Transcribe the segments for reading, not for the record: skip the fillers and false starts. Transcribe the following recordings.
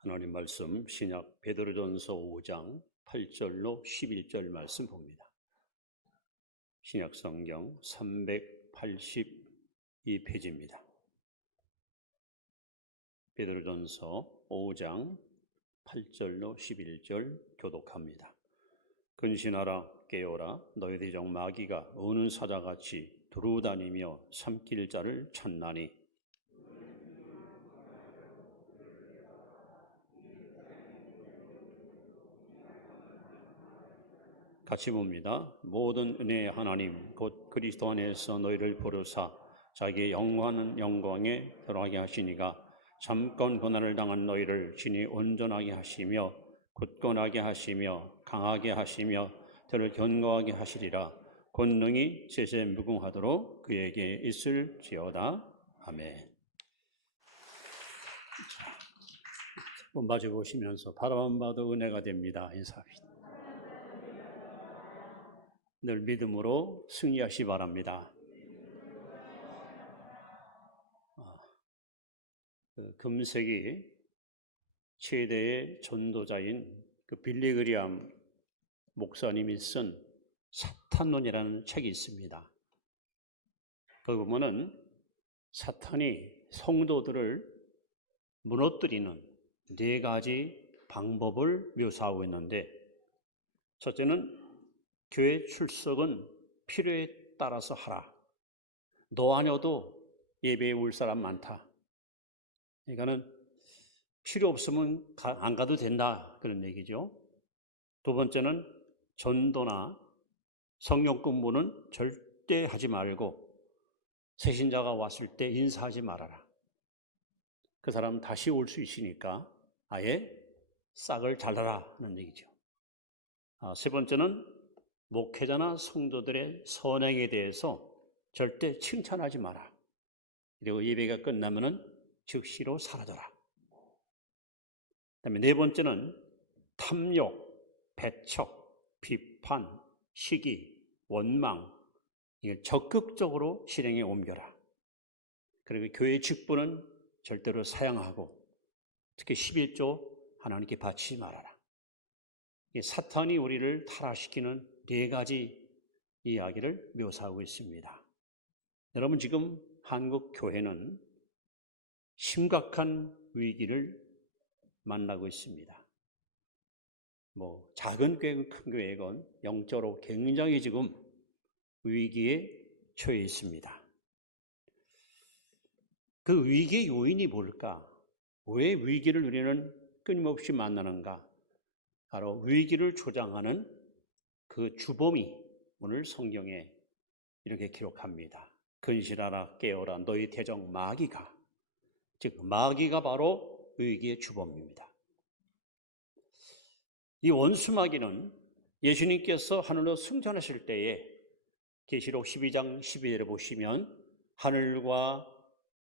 하나님 말씀 신약 베드로전서 5장 8절로 11절 말씀 봅니다. 신약 성경 382페이지입니다. 베드로전서 5장 8절로 11절 교독합니다. 근신하라 깨어라 너희 대적 마귀가 어느 사자같이 두루다니며 삼킬 자를 찾나니 같이 봅니다. 모든 은혜의 하나님 곧 그리스도 안에서 너희를 부르사 자기의 영원한 영광에 들어가게 하시니가 잠깐 고난을 당한 너희를 친히 온전하게 하시며 굳건하게 하시며 강하게 하시며 들을 견고하게 하시리라. 권능이 세세 무궁하도록 그에게 있을지어다. 아멘. 마주 보시면서 바라만 봐도 은혜가 됩니다. 인사합니다. 늘 믿음으로 승리하시 바랍니다. 금세기 최대의 전도자인 빌리 그리암 목사님이 쓴 사탄론이라는 책이 있습니다. 거기 보면은 사탄이 성도들을 무너뜨리는 네 가지 방법을 묘사하고 있는데, 첫째는 교회 출석은 필요에 따라서 하라. 너 아니어도 예배에 올 사람 많다. 그러니까는 필요 없으면 안 가도 된다, 그런 얘기죠. 두 번째는 전도나 성경 공부는 절대 하지 말고 새신자가 왔을 때 인사하지 말아라. 그 사람 다시 올 수 있으니까 아예 싹을 잘라라 하는 얘기죠. 세 번째는 목회자나 성도들의 선행에 대해서 절대 칭찬하지 마라. 그리고 예배가 끝나면은 즉시로 사라져라. 그다음에 네 번째는 탐욕, 배척, 비판, 시기, 원망, 이걸 적극적으로 실행에 옮겨라. 그리고 교회 직분은 절대로 사양하고 특히 11조 하나님께 바치지 말아라. 사탄이 우리를 타락시키는 네 가지 이야기를 묘사하고 있습니다. 여러분, 지금 한국 교회는 심각한 위기를 만나고 있습니다. 작은 교회건 큰 교회건 영적으로 굉장히 지금 위기에 처해 있습니다. 그 위기의 요인이 뭘까? 왜 위기를 우리는 끊임없이 만나는가? 바로 위기를 조장하는 그 주범이 오늘 성경에 이렇게 기록합니다. 근신하라 깨어라 너희 대적 마귀가, 즉 마귀가 바로 위기의 주범입니다. 이 원수 마귀는 예수님께서 하늘로 승천하실 때에 계시록 12장 12절에 보시면 하늘과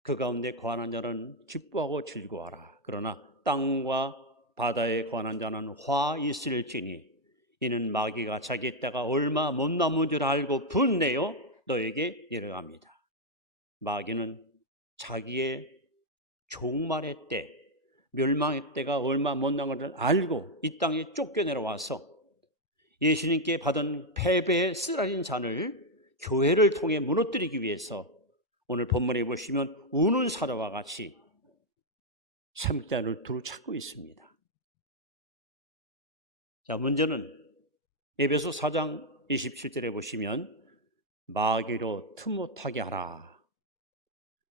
그 가운데 거하는 자는 기뻐하고 즐거워하라. 그러나 땅과 바다에 거하는 자는 화 있을지니 이는 마귀가 자기 때가 얼마 못 남은 줄 알고 분내어 너에게 이르갑니다. 마귀는 자기의 종말의 때, 멸망의 때가 얼마 못 남은 줄 알고 이 땅에 쫓겨내려와서 예수님께 받은 패배의 쓰라린 잔을 교회를 통해 무너뜨리기 위해서 오늘 본문에 보시면 우는 사자와 같이 삼자를 두루 찾고 있습니다. 자, 문제는 에베소 4장 27절에 보시면 마귀로 틈못하게 하라.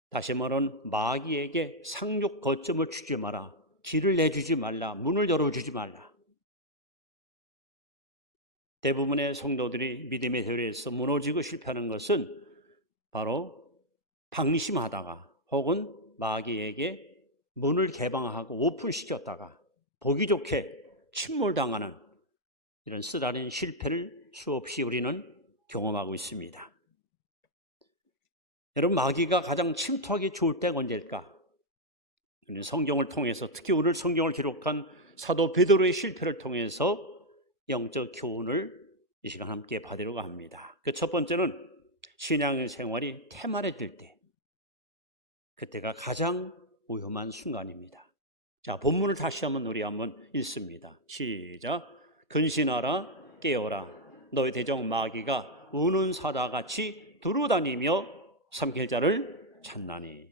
다시 말하면 마귀에게 상륙 거점을 주지 마라. 길을 내주지 말라. 문을 열어주지 말라. 대부분의 성도들이 믿음의 대회에서 무너지고 실패하는 것은 바로 방심하다가 혹은 마귀에게 문을 개방하고 오픈시켰다가 보기 좋게 침몰당하는 이런 쓰라린 실패를 수없이 우리는 경험하고 있습니다. 여러분, 마귀가 가장 침투하기 좋을 때가 언제일까? 성경을 통해서, 특히 오늘 성경을 기록한 사도 베드로의 실패를 통해서 영적 교훈을 이 시간 함께 받으려고 합니다. 그 첫 번째는 신앙의 생활이 태만해질 때, 그때가 가장 위험한 순간입니다. 자, 본문을 다시 한번 우리 한번 읽습니다. 시작. 근신하라, 깨어라. 너희 대적 마귀가 우는 사자같이 두루다니며 삼킬 자를 찾나니.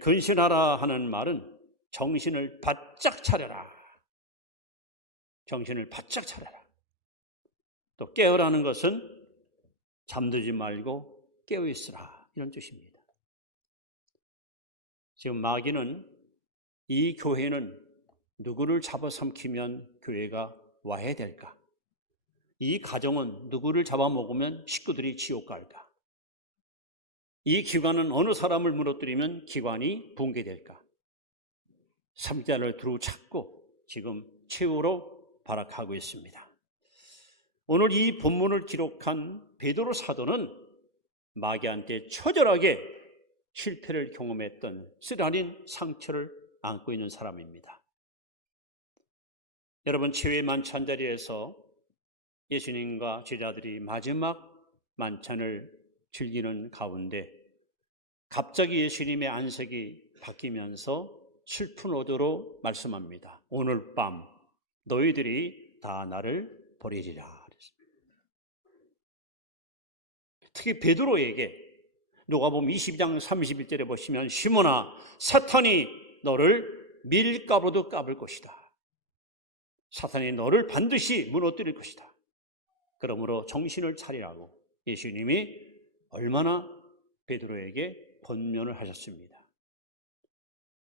근신하라 하는 말은 정신을 바짝 차려라. 정신을 바짝 차려라. 또 깨어라는 것은 잠들지 말고 깨어 있으라, 이런 뜻입니다. 지금 마귀는 이 교회는 누구를 잡아삼키면 교회가 와야 될까? 이 가정은 누구를 잡아먹으면 식구들이 지옥 갈까? 이 기관은 어느 사람을 무너뜨리면 기관이 붕괴될까? 삼자를 두루 찾고 지금 최후로 발악하고 있습니다. 오늘 이 본문을 기록한 베드로 사도는 마귀한테 처절하게 실패를 경험했던 쓰라린 상처를 안고 있는 사람입니다. 여러분, 최후의 만찬 자리에서 예수님과 제자들이 마지막 만찬을 즐기는 가운데 갑자기 예수님의 안색이 바뀌면서 슬픈 어조로 말씀합니다. 오늘 밤 너희들이 다 나를 버리리라. 특히 베드로에게 누가복음 22장 31절에 보시면 시몬아, 사탄이 너를 밀가루도 까불 것이다. 사탄이 너를 반드시 무너뜨릴 것이다. 그러므로 정신을 차리라고 예수님이 얼마나 베드로에게 권면을 하셨습니다.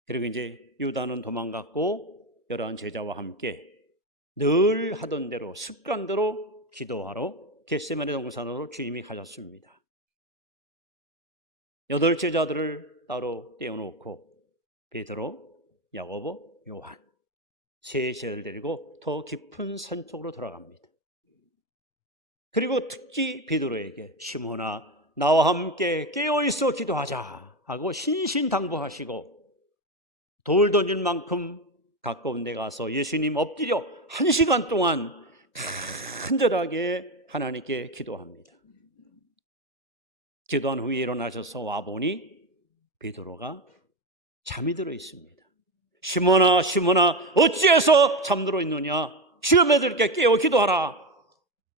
그리고 이제 유다는 도망갔고 11 제자와 함께 늘 하던 대로 습관대로 기도하러 겟세마네 동산으로 주님이 가셨습니다. 8 제자들을 따로 떼어놓고 베드로, 야고보, 요한 세 제자를 데리고 더 깊은 산 쪽으로 돌아갑니다. 그리고 특히 베드로에게 시몬아, 나와 함께 깨어있어 기도하자 하고 신신당부하시고 돌 던질 만큼 가까운 데 가서 예수님 엎드려 1시간 동안 간절하게 하나님께 기도합니다. 기도한 후에 일어나셔서 와보니 베드로가 잠이 들어 있습니다. 시몬아, 시몬아, 어찌해서 잠들어 있느냐? 시험에 들게 깨어 기도하라.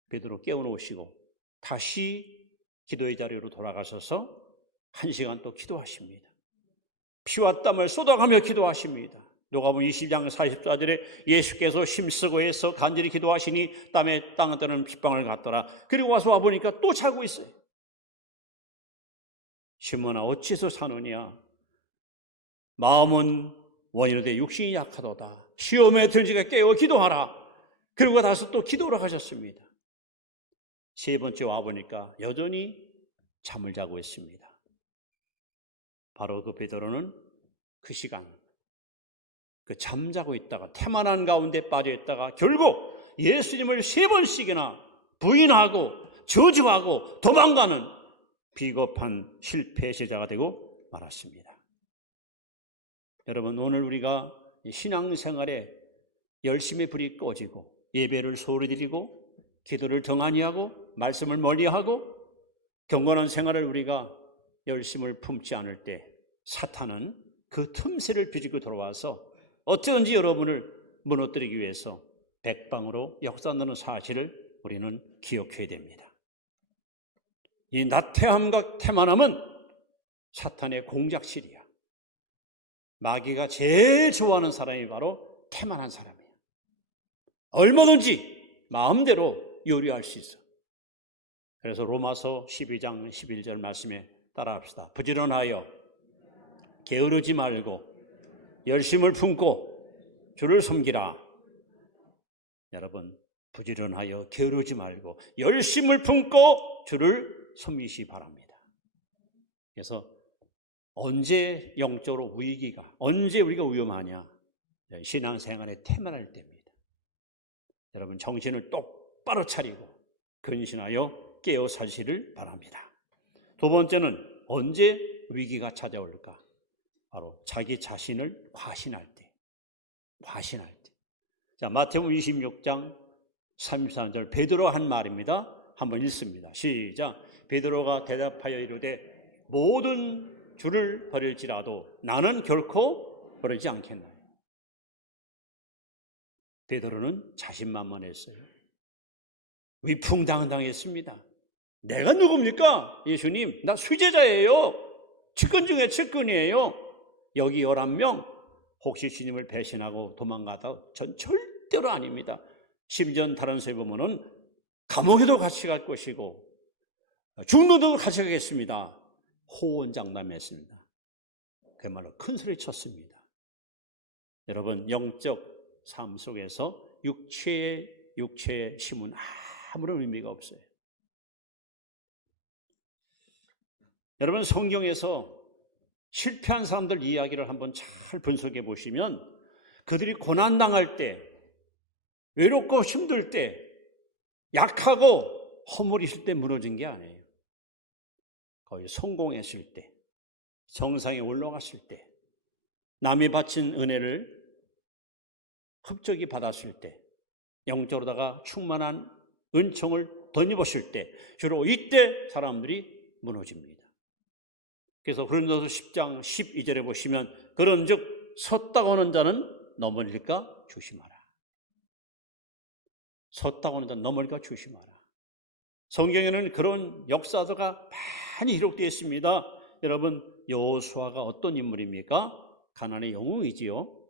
베드로 깨워놓으시고 다시 기도의 자리로 돌아가셔서 1시간 또 기도하십니다. 피와 땀을 쏟아가며 기도하십니다. 누가복음 20장 44절에 예수께서 힘쓰고 해서 간절히 기도하시니 땀에 땅을 떠는 핏방울 같더라. 그리고 와서 와보니까 또 자고 있어요. 시몬아, 어찌해서 사느냐? 마음은 원이로되 육신이 약하도다. 시험에 들지가 깨어 기도하라. 그리고 나서 또 기도를 하셨습니다. 3번째 와보니까 여전히 잠을 자고 있습니다. 바로 그 베드로는 그 시간 그 잠자고 있다가 태만한 가운데 빠져 있다가 결국 예수님을 3번씩이나 부인하고 저주하고 도망가는 비겁한 실패 제자가 되고 말았습니다. 여러분, 오늘 우리가 신앙생활에 열심히 불이 꺼지고 예배를 소홀히 드리고 기도를 정한히 하고 말씀을 멀리하고 경건한 생활을 우리가 열심을 품지 않을 때 사탄은 그 틈새를 비집고 들어와서 어쩌든지 여러분을 무너뜨리기 위해서 백방으로 역사한다는 사실을 우리는 기억해야 됩니다. 이 나태함과 태만함은 사탄의 공작실이야. 마귀가 제일 좋아하는 사람이 바로 태만한 사람이에요. 얼마든지 마음대로 요리할 수 있어. 그래서 로마서 12장 11절 말씀에 따라합시다. 부지런하여 게으르지 말고 열심을 품고 주를 섬기라. 여러분, 부지런하여 게으르지 말고 열심을 품고 주를 섬기시 바랍니다. 그래서 언제 영적으로 위기가, 언제 우리가 위험하냐? 신앙생활에 태만할 때입니다. 여러분, 정신을 똑바로 차리고 근신하여 깨어 사시를 바랍니다. 2번째는 언제 위기가 찾아올까? 바로 자기 자신을 과신할 때. 과신할 때. 자, 마태복음 26장 33절 베드로가 한 말입니다. 한번 읽습니다. 시작. 베드로가 대답하여 이르되 모든 주를 버릴지라도 나는 결코 버리지 않겠나요? 베드로는 자신만만했어요. 위풍당당했습니다. 내가 누굽니까? 예수님, 나 수제자예요. 측근 중에 측근이에요. 여기 11명 혹시 주님을 배신하고 도망가다 전 절대로 아닙니다. 심지어 다른 세 보면은 감옥에도 같이 갈 것이고 죽는데도 같이 가겠습니다. 호언장담했습니다. 그야말로 큰 소리 쳤습니다. 여러분, 영적 삶 속에서 육체의 힘은 아무런 의미가 없어요. 여러분, 성경에서 실패한 사람들 이야기를 한번 잘 분석해 보시면 그들이 고난당할 때, 외롭고 힘들 때, 약하고 허물이실 때 무너진 게 아니에요. 거의 성공했을 때, 정상에 올라갔을 때, 남이 바친 은혜를 흡족히 받았을 때, 영적으로다가 충만한 은총을 덧입었을 때, 주로 이때 사람들이 무너집니다. 그래서 고린도서 10장 12절에 보시면 그런즉 섰다고 하는 자는 넘어질까 조심하라. 섰다고 하는 자는 넘어질까 조심하라. 성경에는 그런 역사가 많이 기록되어 있습니다. 여러분, 여호수아가 어떤 인물입니까? 가나안의 영웅이지요.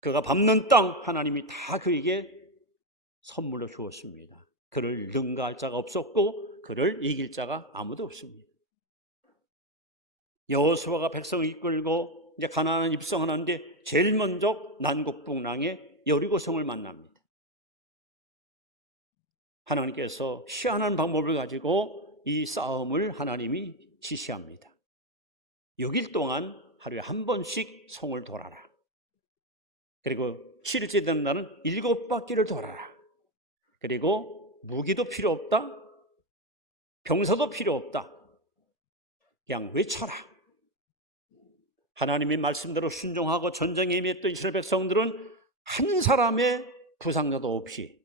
그가 밟는 땅 하나님이 다 그에게 선물로 주었습니다. 그를 능가할 자가 없었고 그를 이길 자가 아무도 없습니다. 여호수아가 백성을 이끌고 이제 가나안 입성하는데 제일 먼저 난곡북랑의 여리고성을 만납니다. 하나님께서 희한한 방법을 가지고 이 싸움을 하나님이 지시합니다. 6일 동안 하루에 한 번씩 성을 돌아라. 그리고 7일째 되는 날은 7바퀴를 돌아라. 그리고 무기도 필요 없다. 병사도 필요 없다. 그냥 외쳐라. 하나님의 말씀대로 순종하고 전쟁에 임했던 이스라엘 백성들은 한 사람의 부상자도 없이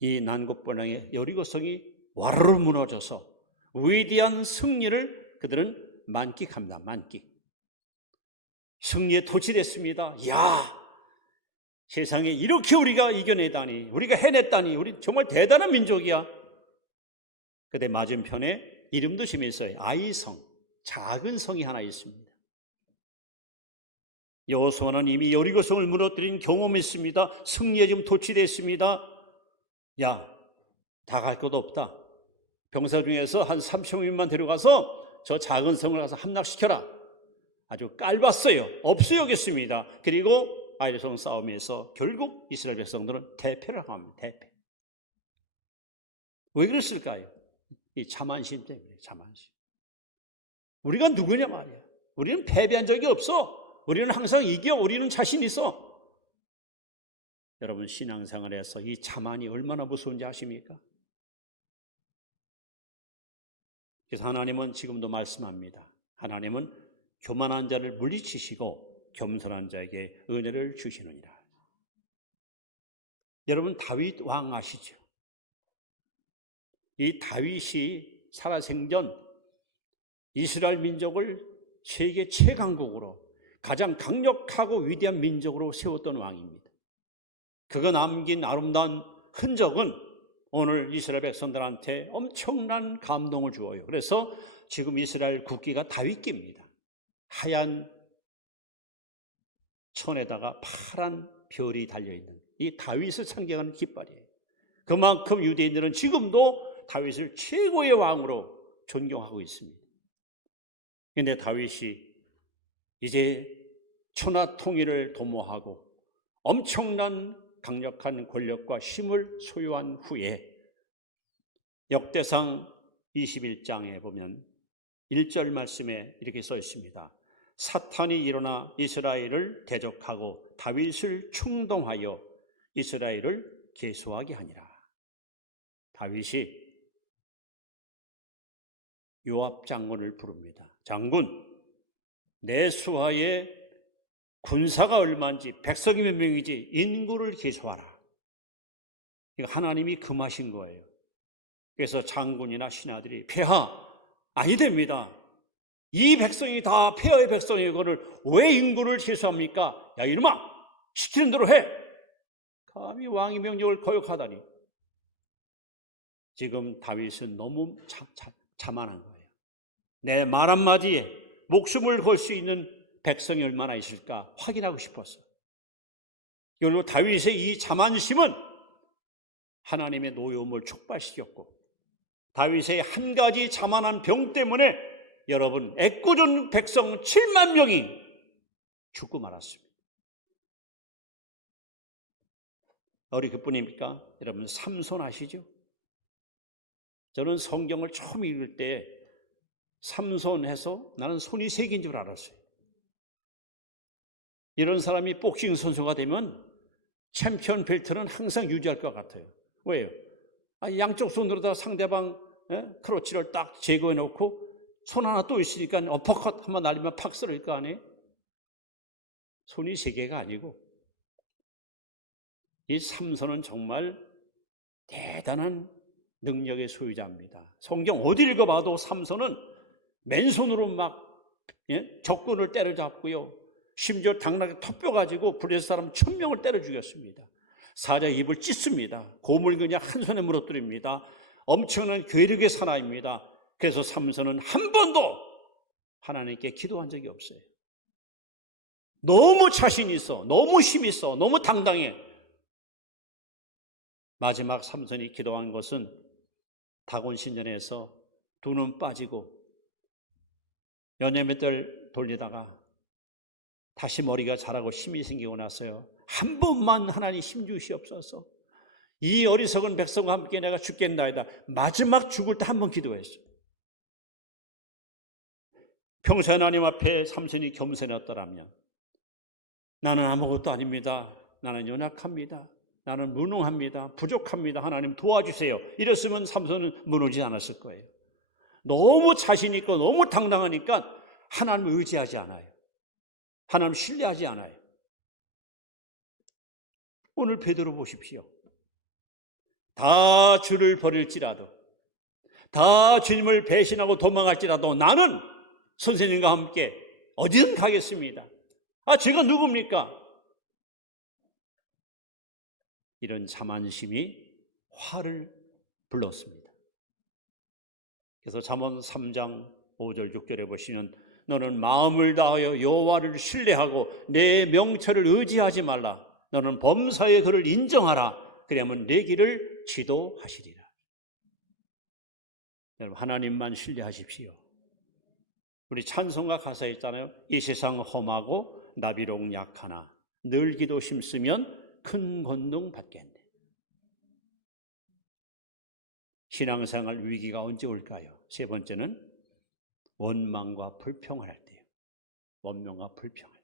이 난곡불랑의 여리고성이 와르르 무너져서 위대한 승리를 그들은 만끽합니다. 만끽. 승리에 도취됐습니다. 야, 세상에 이렇게 우리가 이겨내다니, 우리가 해냈다니, 우리 정말 대단한 민족이야. 그때 맞은편에 이름도 재미있어요. 아이성, 작은 성이 하나 있습니다. 여호수아는 이미 여리고성을 무너뜨린 경험이 있습니다. 승리에 지금 도취됐습니다. 야, 다 갈 것도 없다. 병사 중에서 한 3,000명만 데려가서 저 작은 성을 가서 함락시켜라. 아주 깔봤어요. 없어요겠습니다. 그리고 아이성 싸움에서 결국 이스라엘 백성들은 대패를 합니다. 대패. 왜 그랬을까요? 이 자만심 때문에. 자만심. 우리가 누구냐 말이야. 우리는 패배한 적이 없어. 우리는 항상 이겨. 우리는 자신 있어. 여러분, 신앙생활에서 이 자만이 얼마나 무서운지 아십니까? 그래서 하나님은 지금도 말씀합니다. 하나님은 교만한 자를 물리치시고 겸손한 자에게 은혜를 주시느니라. 여러분, 다윗 왕 아시죠? 이 다윗이 살아생전 이스라엘 민족을 세계 최강국으로 가장 강력하고 위대한 민족으로 세웠던 왕입니다. 그가 남긴 아름다운 흔적은 오늘 이스라엘 백성들한테 엄청난 감동을 주어요. 그래서 지금 이스라엘 국기가 다윗기입니다. 하얀 천에다가 파란 별이 달려있는 이 다윗을 상징하는 깃발이에요. 그만큼 유대인들은 지금도 다윗을 최고의 왕으로 존경하고 있습니다. 그런데 다윗이 이제 천하 통일을 도모하고 엄청난 강력한 권력과 힘을 소유한 후에 역대상 21장에 보면 1절 말씀에 이렇게 써 있습니다. 사탄이 일어나 이스라엘을 대적하고 다윗을 충동하여 이스라엘을 계수하게 하니라. 다윗이 요압 장군을 부릅니다. 장군, 내 수하에 군사가 얼마인지, 백성이 몇 명인지 인구를 계수하라. 이거 하나님이 금하신 거예요. 그래서 장군이나 신하들이 폐하, 아니 됩니다. 이 백성이 다 폐하의 백성이거를 왜 인구를 계수합니까? 야, 이놈아, 시키는 대로 해. 감히 왕의 명령을 거역하다니. 지금 다윗은 너무 자만한 거예요. 내 말 한마디에 목숨을 걸 수 있는 백성이 얼마나 있을까 확인하고 싶었어요. 이걸로 다윗의 이 자만심은 하나님의 노여움을 촉발시켰고, 다윗의 한 가지 자만한 병 때문에 여러분 애꿎은 백성 7만 명이 죽고 말았습니다. 어리 그뿐입니까? 여러분 삼손 아시죠? 저는 성경을 처음 읽을 때 삼손 해서 나는 손이 세 개인 줄 알았어요. 이런 사람이 복싱 선수가 되면 챔피언 벨트는 항상 유지할 것 같아요. 왜요? 양쪽 손으로 다 상대방 크로치를 딱 제거해 놓고 손 하나 또 있으니까 어퍼컷 한번 날리면 팍 쓰러질 거 아니에요? 손이 세 개가 아니고 이 삼손은 정말 대단한 능력의 소유자입니다. 성경 어디 읽어봐도 삼손은 맨손으로 막 적군을 때려잡고요. 심지어 당나귀 톱뼈 가지고 블레셋 사람 1000명을 때려 죽였습니다. 사자 입을 찢습니다. 고물 그냥 한 손에 무너뜨립니다. 엄청난 괴력의 사나이입니다. 그래서 삼손은 한 번도 하나님께 기도한 적이 없어요. 너무 자신 있어, 너무 힘 있어, 너무 당당해. 마지막 삼손이 기도한 것은 다곤 신전에서 두 눈 빠지고 연예매들 돌리다가 다시 머리가 자라고 힘이 생기고 나서요, 한 번만 하나님 힘 주시옵소서, 이 어리석은 백성과 함께 내가 죽겠나이다. 마지막 죽을 때 한 번 기도했어요. 평소 하나님 앞에 삼손이 겸손했더라면, 나는 아무것도 아닙니다, 나는 연약합니다, 나는 무능합니다, 부족합니다, 하나님 도와주세요, 이랬으면 삼손은 무너지지 않았을 거예요. 너무 자신 있고 너무 당당하니까 하나님을 의지하지 않아요. 하나님 신뢰하지 않아요. 오늘 베드로 보십시오. 다 주를 버릴지라도, 다 주님을 배신하고 도망갈지라도 나는 선생님과 함께 어디든 가겠습니다. 제가 누굽니까? 이런 자만심이 화를 불렀습니다. 그래서 잠언 3장 5절 6절에 보시면, 너는 마음을 다하여 여호와를 신뢰하고 내 명철을 의지하지 말라. 너는 범사의 그를 인정하라. 그러면 내 길을 지도하시리라. 여러분 하나님만 신뢰하십시오. 우리 찬송가 가사에 있잖아요. 이 세상 험하고 나비록 약하나 늘 기도 힘쓰면 큰 권능 받겠네. 신앙생활 위기가 언제 올까요? 세 번째는 원망과 불평을 할 때요. 원망과 불평할 때.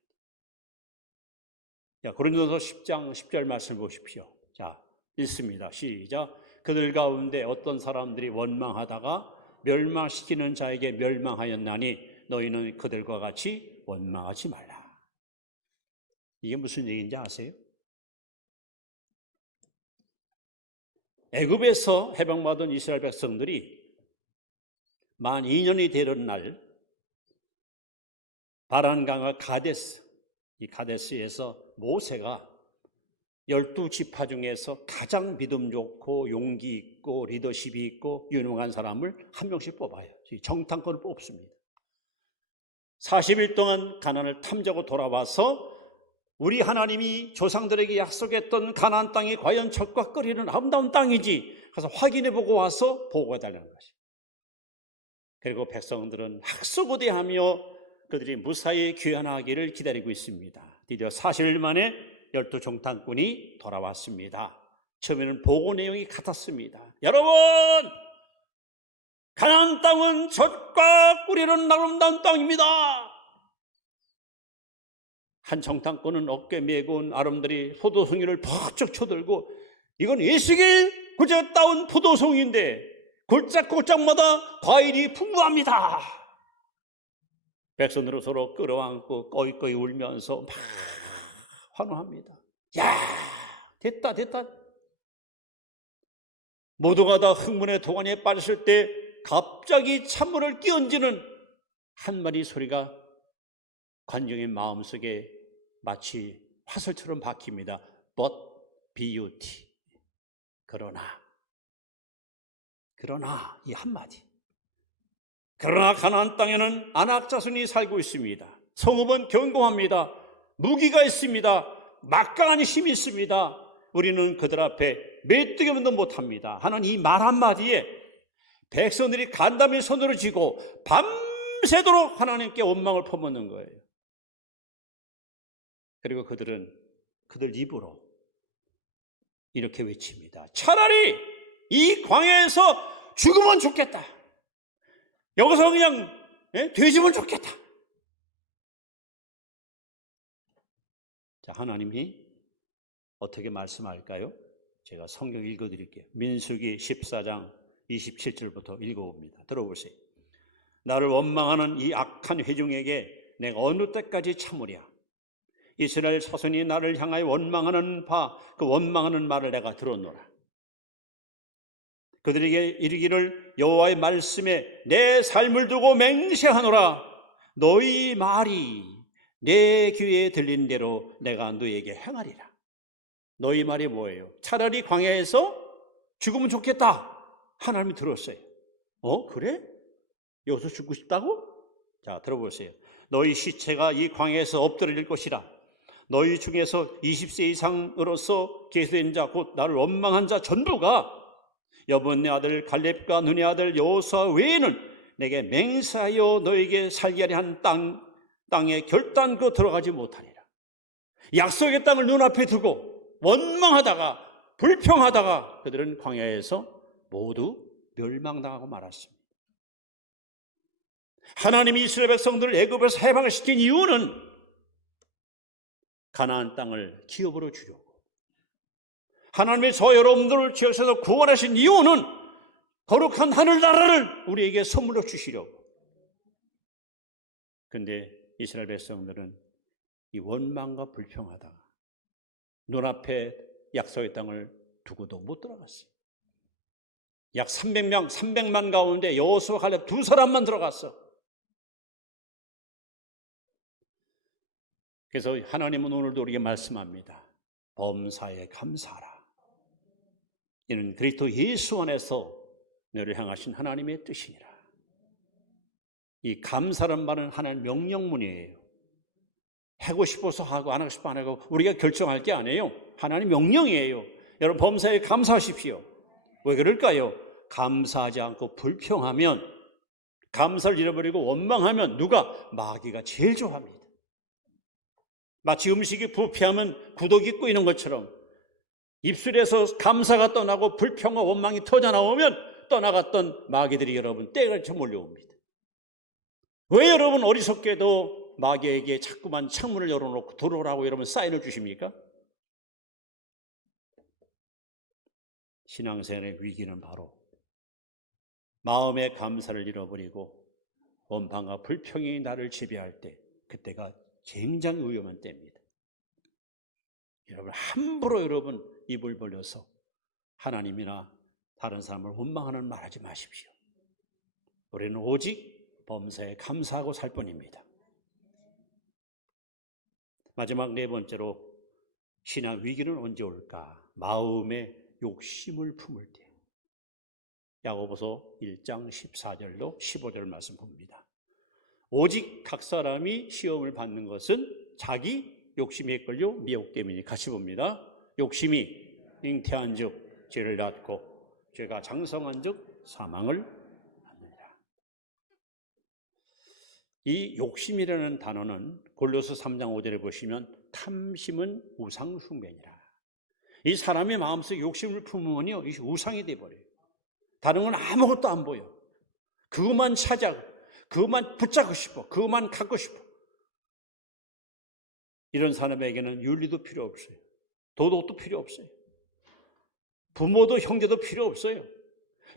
자, 고린도서 10장 10절 말씀 보십시오. 자, 읽습니다. 시작. 그들 가운데 어떤 사람들이 원망하다가 멸망시키는 자에게 멸망하였나니 너희는 그들과 같이 원망하지 말라. 이게 무슨 얘기인지 아세요? 애굽에서 해방받은 이스라엘 백성들이 만 2년이 되는 날 바란강과 가데스, 이 가데스에서 모세가 12지파 중에서 가장 믿음 좋고 용기 있고 리더십이 있고 유능한 사람을 한 명씩 뽑아요. 정탐꾼을 뽑습니다. 40일 동안 가나안을 탐지하고 돌아와서 우리 하나님이 조상들에게 약속했던 가나안 땅이 과연 젖과 끓이는 아름다운 땅이지, 그래서 확인해보고 와서 보고해달라는 것이죠. 그리고 백성들은 학수고대하며 그들이 무사히 귀환하기를 기다리고 있습니다. 드디어 40일 만에 12정탐꾼이 돌아왔습니다. 처음에는 보고 내용이 같았습니다. 여러분, 가나안 땅은 젖과 꿀이는 아름다운 땅입니다. 한 정탐꾼은 어깨 메고 온 아름드리 포도송이를 벅쩍 쳐들고, 이건 예수께 굴짝 따온 포도송이인데 골짝골짝마다 과일이 풍부합니다. 백성들은 서로 끌어안고 꺼이꺼이 울면서 막 환호합니다. 야, 됐다. 모두가 다 흥분의 도가니에 빠졌을 때 갑자기 찬물을 끼얹는 한 마디 소리가 관중의 마음속에 마치 화살처럼 박힙니다. But BUT. 그러나 이 한마디. 그러나 가나안 땅에는 아낙 자손이 살고 있습니다. 성읍은 견고합니다. 무기가 있습니다. 막강한 힘이 있습니다. 우리는 그들 앞에 메뚜기만도 못합니다 하는 이 말 한마디에 백성들이 간담이 손으로 쥐고 밤새도록 하나님께 원망을 퍼붓는 거예요. 그리고 그들 입으로 이렇게 외칩니다. 차라리 이 광야에서 죽으면 좋겠다. 여기서 그냥 되지면 좋겠다. 자, 하나님이 어떻게 말씀할까요? 제가 성경 읽어드릴게요. 민수기 14장 27절부터 읽어봅니다. 들어보세요. 나를 원망하는 이 악한 회중에게 내가 어느 때까지 참으랴? 이스라엘 자손이 나를 향하여 원망하는 그 원망하는 말을 내가 들었노라. 그들에게 이르기를 여호와의 말씀에 내 삶을 두고 맹세하노라. 너희 말이 내 귀에 들린 대로 내가 너희에게 행하리라. 너희 말이 뭐예요? 차라리 광야에서 죽으면 좋겠다. 하나님이 들었어요. 그래? 여기서 죽고 싶다고? 자, 들어보세요. 너희 시체가 이 광야에서 엎드릴 것이라. 너희 중에서 20세 이상으로서 계수된 자 곧 나를 원망한 자 전부가 여분네 아들 갈렙과 눈의 아들 여호수아 외에는 내게 맹세하여 너에게 살게 하려 한 땅에 결단코 들어가지 못하리라. 약속의 땅을 눈앞에 두고 원망하다가 불평하다가 그들은 광야에서 모두 멸망당하고 말았습니다. 하나님이 이스라엘 백성들을 애굽에서 해방을 시킨 이유는 가나안 땅을 기업으로 주려고, 하나님이 저 여러분들을 지어서 구원하신 이유는 거룩한 하늘나라를 우리에게 선물로 주시려고. 그런데 이스라엘 백성들은 이 원망과 불평하다가 눈앞에 약속의 땅을 두고도 못 들어갔어요. 약 300만 가운데 여호수아 갈렙 두 사람만 들어갔어. 그래서 하나님은 오늘도 우리에게 말씀합니다. 범사에 감사하라. 이는 그리스도 예수 안에서 너를 향하신 하나님의 뜻이니라. 이 감사란 말은 하나님 명령문이에요. 하고 싶어서 하고 안 하고 싶어 안 하고 우리가 결정할 게 아니에요. 하나님 명령이에요. 여러분 범사에 감사하십시오. 왜 그럴까요? 감사하지 않고 불평하면, 감사를 잃어버리고 원망하면 누가? 마귀가 제일 좋아합니다. 마치 음식이 부패하면 구더기 꼬이는 것처럼 입술에서 감사가 떠나고 불평과 원망이 터져나오면 떠나갔던 마귀들이 여러분 떼걸쳐 몰려옵니다. 왜 여러분 어리석게도 마귀에게 자꾸만 창문을 열어놓고 들어오라고 여러분 사인을 주십니까? 신앙생활의 위기는 바로 마음의 감사를 잃어버리고 원망과 불평이 나를 지배할 때, 그때가 굉장히 위험한 때입니다. 여러분 함부로 여러분 입을 벌려서 하나님이나 다른 사람을 원망하는 말 하지 마십시오. 우리는 오직 범사에 감사하고 살 뿐입니다. 마지막 네 번째로 신앙 위기는 언제 올까? 마음의 욕심을 품을 때. 야고보서 1장 14절로 15절 말씀 봅니다. 오직 각 사람이 시험을 받는 것은 자기 욕심에 이끌려 미혹됨이니. 같이 봅니다. 욕심이 잉태한 즉 죄를 낳고 죄가 장성한 즉 사망을 낳느니라. 이 욕심이라는 단어는 골로새 3장 5절에 보시면 탐심은 우상 숭배니라. 이 사람의 마음속에 욕심을 품으면요, 이 우상이 돼버려요. 다른 건 아무것도 안 보여. 그것만 찾아, 그것만 붙잡고 싶어, 그것만 갖고 싶어. 이런 사람에게는 윤리도 필요 없어요. 도덕도 필요 없어요. 부모도 형제도 필요 없어요.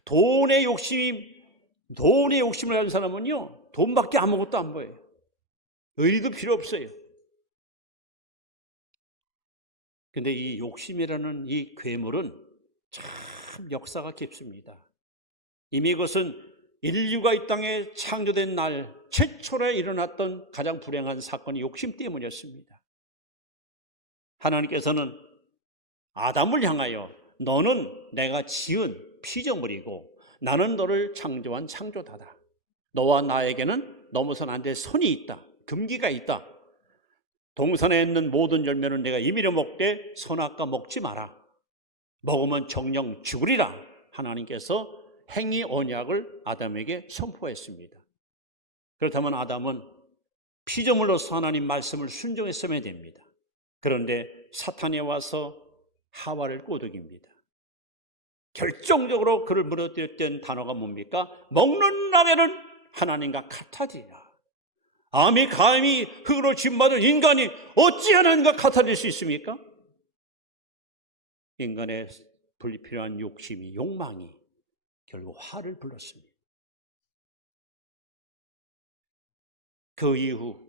돈의 욕심을 가진 사람은요, 돈밖에 아무것도 안 보여요. 의리도 필요 없어요. 근데 이 욕심이라는 이 괴물은 참 역사가 깊습니다. 이미 그것은 인류가 이 땅에 창조된 날 최초로 일어났던 가장 불행한 사건이 욕심 때문이었습니다. 하나님께서는 아담을 향하여 너는 내가 지은 피조물이고 나는 너를 창조한 창조자다. 너와 나에게는 넘어서는 안 될 선이 있다. 금기가 있다. 동산에 있는 모든 열매는 내가 임의로 먹되 선악과 먹지 마라. 먹으면 정령 죽으리라. 하나님께서 행위 언약을 아담에게 선포했습니다. 그렇다면 아담은 피조물로서 하나님 말씀을 순종했어야 됩니다. 그런데 사탄이 와서 하와를 꼬드깁니다. 결정적으로 그를 무너뜨렸던 단어가 뭡니까? 먹는 날에는 하나님과 같아지리라. 아미 감히 흙으로 짓받은 인간이 어찌 하나님과 같아질 수 있습니까? 인간의 불필요한 욕심이, 욕망이 결국 화를 불렀습니다. 그 이후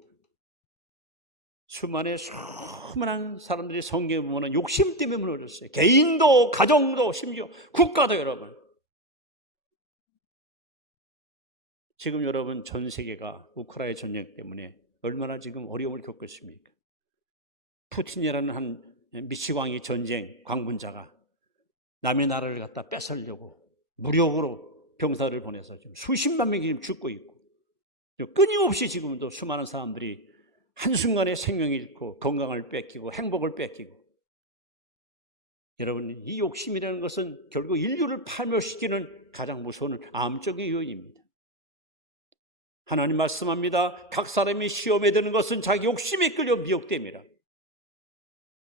수많은 사람들이 성경에 보면 욕심 때문에 무너졌어요. 개인도, 가정도, 심지어 국가도. 여러분, 지금 여러분 전 세계가 우크라이나 전쟁 때문에 얼마나 지금 어려움을 겪고 있습니까? 푸틴이라는 한 미치광이 전쟁 광분자가 남의 나라를 갖다 뺏으려고 무력으로 병사를 보내서 지금 수십만 명이 지금 죽고 있고, 끊임없이 지금도 수많은 사람들이 한순간에 생명을 잃고 건강을 뺏기고 행복을 뺏기고. 여러분, 이 욕심이라는 것은 결국 인류를 파멸시키는 가장 무서운 암적인 요인입니다. 하나님 말씀합니다. 각 사람이 시험에 드는 것은 자기 욕심에 끌려 미혹됨이라.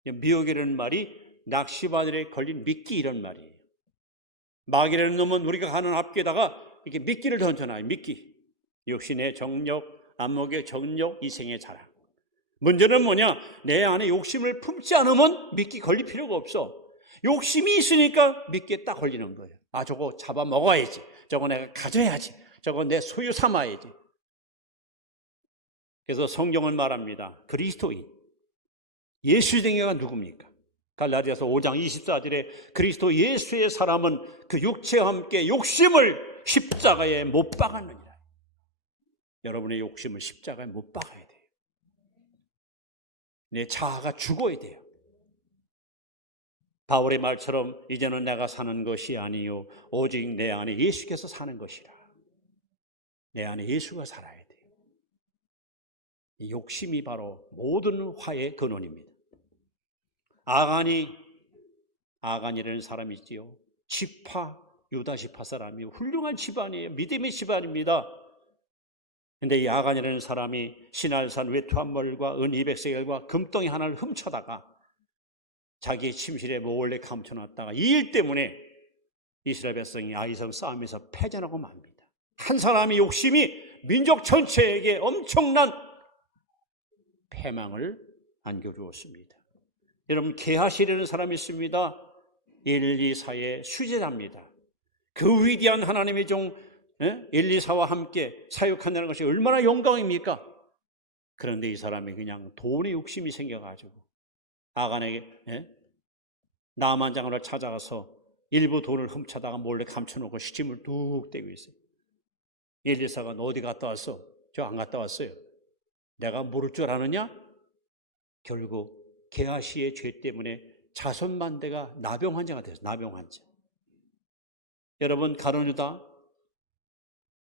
미혹이라는 말이 낚시바늘에 걸린 미끼 이런 말이에요. 마귀라는 놈은 우리가 가는 앞에다가 이렇게 미끼를 던져놔요. 미끼. 육신의 정력, 안목의 정력, 이생의 자랑. 문제는 뭐냐? 내 안에 욕심을 품지 않으면 미끼 걸릴 필요가 없어. 욕심이 있으니까 미끼에 딱 걸리는 거예요. 아, 저거 잡아 먹어야지. 저거 내가 가져야지. 저거 내 소유 삼아야지. 그래서 성경은 말합니다. 그리스도인, 예수쟁이가 누굽니까? 갈라디아서 5장 24절에 그리스도 예수의 사람은 그 육체와 함께 욕심을 십자가에 못 박았느니라. 여러분의 욕심을 십자가에 못 박아야 돼요. 내 자아가 죽어야 돼요. 바울의 말처럼 이제는 내가 사는 것이 아니요 오직 내 안에 예수께서 사는 것이라. 내 안에 예수가 살아야 돼요. 이 욕심이 바로 모든 화의 근원입니다. 아간이라는 사람이 있지요. 유다 지파 사람이 훌륭한 집안이에요. 믿음의 집안입니다. 근데 이 아간이라는 사람이 시날산 외투한 벌과 은 200세겔과 금덩이 하나를 훔쳐다가 자기의 침실에 몰래 감춰놨다가 이 일 때문에 이스라엘 백성이 아이성 싸움에서 패전하고 맙니다. 한 사람의 욕심이 민족 전체에게 엄청난 패망을 안겨주었습니다. 여러분, 게하시라는 사람이 있습니다. 엘리사의 수제자입니다. 그 위대한 하나님의 종 엘리사와 함께 사역한다는 것이 얼마나 영광입니까? 그런데 이 사람이 그냥 돈의 욕심이 생겨가지고 아간에게 나만 장으로 찾아가서 일부 돈을 훔쳐다가 몰래 감춰놓고 시침을 뚝 떼고 있어요. 엘리사가 너 어디 갔다 왔어? 저 안 갔다 왔어요. 내가 모를 줄 아느냐? 결국 게하시의 죄 때문에 자손만대가 나병 환자가 됐어요. 나병 환자. 여러분, 가룟 유다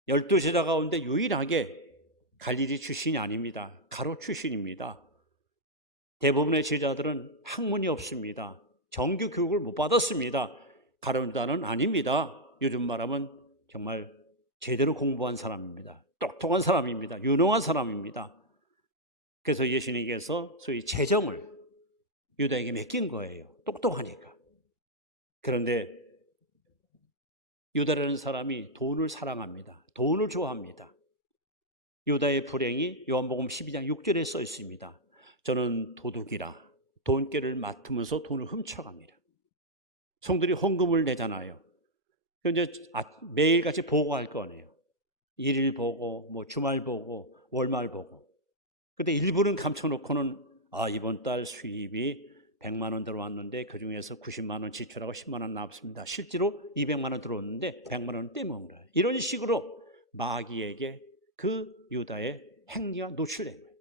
12제자 가운데 유일하게 갈릴리 출신이 아닙니다. 가롯 출신입니다. 대부분의 제자들은 학문이 없습니다. 정규 교육을 못 받았습니다. 가룟 유다는 아닙니다. 요즘 말하면 정말 제대로 공부한 사람입니다. 똑똑한 사람입니다. 유능한 사람입니다. 그래서 예수님께서 소위 재정을 유다에게 맡긴 거예요. 똑똑하니까. 그런데 유다라는 사람이 돈을 사랑합니다. 돈을 좋아합니다. 유다의 불행이 요한복음 12장 6절에 써 있습니다. 저는 도둑이라 돈깨를 맡으면서 돈을 훔쳐갑니다. 성들이 헌금을 내잖아요. 그런데 매일같이 보고할 거 아니에요. 일일 보고, 주말 보고, 월말 보고. 근데 일부는 감춰놓고는 이번 달 수입이 100만 원 들어왔는데 그중에서 90만 원 지출하고 10만 원 남습니다. 실제로 200만 원 들어왔는데 100만 원 떼먹은 거예요. 이런 식으로 마귀에게 그 유다의 행위가 노출된 거예요.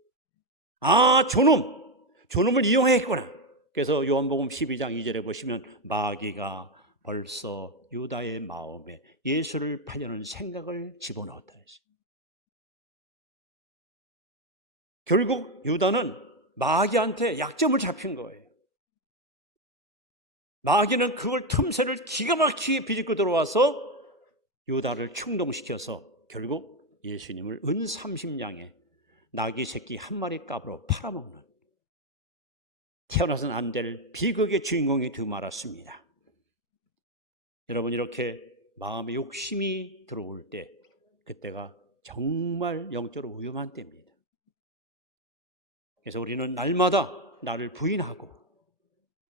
저놈을 이용했구나. 그래서 요한복음 12장 2절에 보시면 마귀가 벌써 유다의 마음에 예수를 팔려는 생각을 집어넣었다 했어요. 결국 유다는 마귀한테 약점을 잡힌 거예요. 마귀는 그걸 틈새를 기가 막히게 비집고 들어와서 유다를 충동시켜서 결국 예수님을 은 30냥에 나귀 새끼 한 마리 값으로 팔아먹는, 태어나서는 안 될 비극의 주인공이 되고 말았습니다. 여러분, 이렇게 마음에 욕심이 들어올 때, 그때가 정말 영적으로 위험한 때입니다. 그래서 우리는 날마다 나를 부인하고,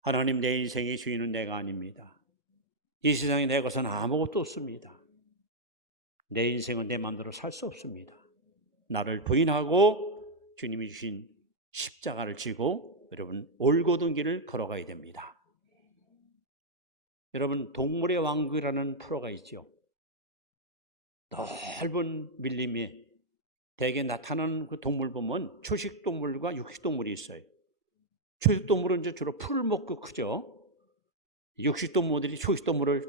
하나님, 내 인생의 주인은 내가 아닙니다. 이 세상에 내 것은 아무것도 없습니다. 내 인생은 내 마음대로 살 수 없습니다. 나를 부인하고 주님이 주신 십자가를 지고 여러분 올곧은 길을 걸어가야 됩니다. 여러분, 동물의 왕국이라는 프로가 있죠. 넓은 밀림에 대개 나타나는 그 동물 보면 초식동물과 육식동물이 있어요. 초식동물은 이제 주로 풀을 먹고 크죠. 육식동물들이 초식동물을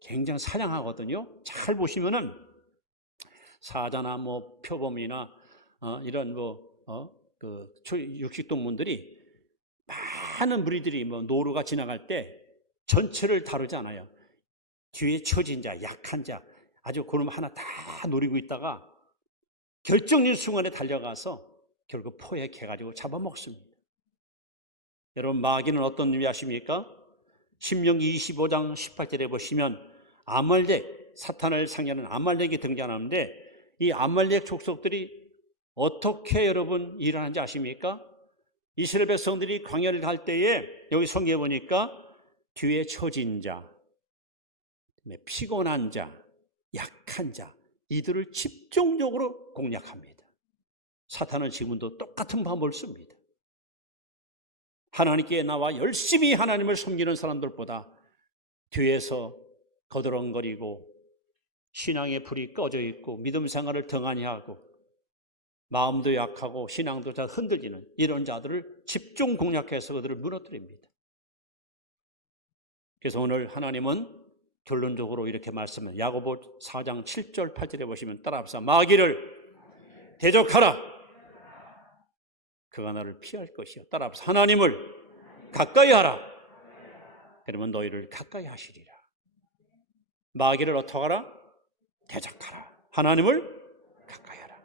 굉장히 사냥하거든요. 잘 보시면은 사자나 뭐 표범이나 이런 육식동물들이 많은 무리들이 노루가 지나갈 때 전체를 다루지 않아요. 뒤에 처진 자, 약한 자, 아주 그놈 하나 다 노리고 있다가 결정적 순간에 달려가서 결국 포획해가지고 잡아먹습니다. 여러분, 마귀는 어떤 의미 아십니까? 신명기 25장 18절에 보시면 아말렉, 사탄을 상대하는 아말렉이 등장하는데 이 아말렉 족속들이 어떻게 여러분 일어나는지 아십니까? 이스라엘 백성들이 광야를 갈 때에 여기 성경에 보니까 뒤에 처진 자, 피곤한 자, 약한 자, 이들을 집중적으로 공략합니다. 사탄은 지금도 똑같은 방법을 씁니다. 하나님께 나와 열심히 하나님을 섬기는 사람들보다 뒤에서 거드렁거리고 신앙의 불이 꺼져 있고 믿음 생활을 등한히 하고 마음도 약하고 신앙도 잘 흔들리는 이런 자들을 집중 공략해서 그들을 무너뜨립니다. 그래서 오늘 하나님은 결론적으로 이렇게 말씀합니다. 야고보 4장 7절 8절에 보시면 따라합시다. 마귀를 대적하라. 그가 나를 피할 것이요. 따라합시다. 하나님을 가까이 하라. 그러면 너희를 가까이 하시리라. 마귀를 어떻게 하라? 대적하라. 하나님을 가까이 하라.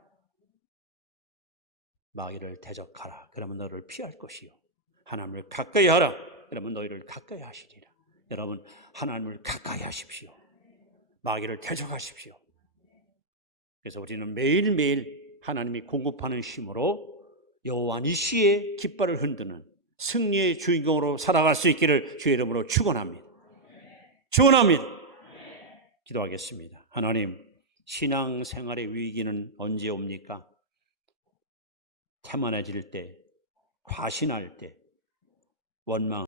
마귀를 대적하라. 그러면 너를 피할 것이요. 하나님을 가까이 하라. 그러면 너희를 가까이 하시리라. 여러분, 하나님을 가까이 하십시오. 마귀를 대적하십시오. 그래서 우리는 매일매일 하나님이 공급하는 힘으로 여호와 니시의 깃발을 흔드는 승리의 주인공으로 살아갈 수 있기를 주의 이름으로 축원합니다. 축원합니다. 기도하겠습니다. 하나님, 신앙생활의 위기는 언제 옵니까? 태만해질 때, 과신할 때, 원망